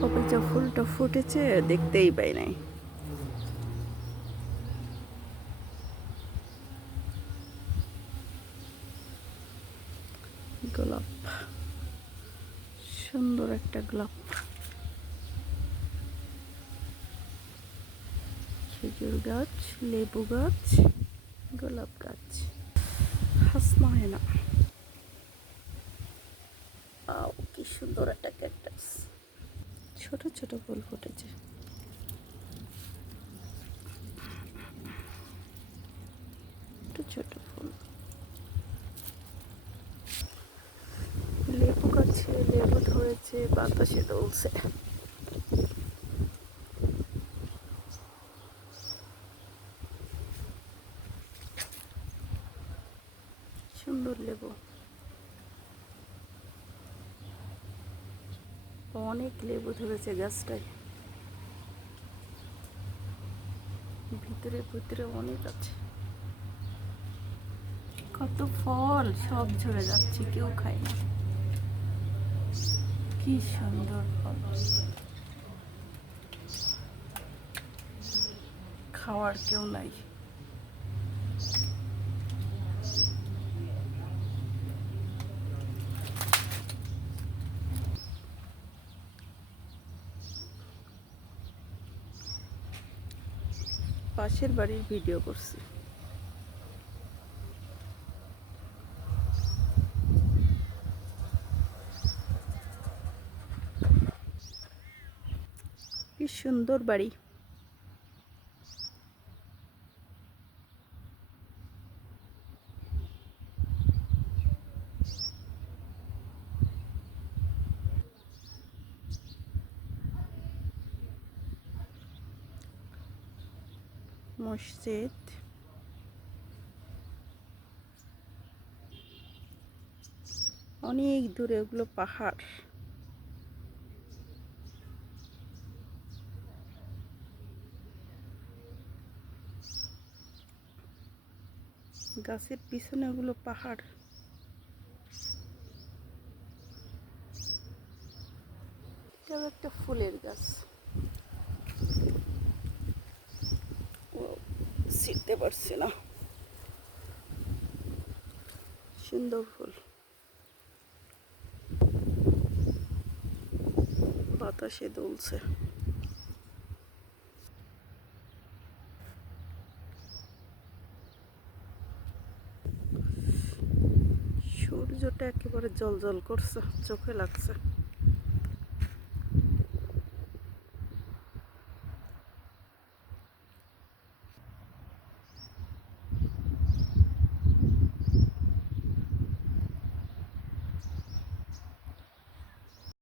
কবে যে ফুলটা ফুটেছে দেখতেই পাই নাই। গোলাপ, সুন্দর একটা গোলাপ। খেজুর গাছ, লেবু গাছ, গোলাপ গাছ, হাসনা হয় না। কি সুন্দর একটা ক্যাকটাস, ছোট ছোট ফুল ফুটেছে। ছোট ছোট ফুল। লেবু গাছে লেবু ধরেছে, বাতাসে দুলছে। সুন্দর লেবু, অনেক লেবু ধরেছে গাছটায়। ভিতরে ভিতরে অনেক আছে। কত ফল, সব ঝরে যাচ্ছে, কেউ খায় না। কি সুন্দর ফল, খাওয়ার কেউ নাই। পাশের বাড়ির ভিডিও করছি। কি সুন্দর বাড়ি। মসজিদ, অনেক দূরে, ওগুলো পাহাড়। গাছের পিছনে ওগুলো পাহাড়। এটাও একটা ফুলের গাছ। ছিঁড়তে পারছি না। সুন্দর ফুল, বাতাসে দুলছে। সূর্যটা একেবারে জল জল করছে, চোখে লাগছে।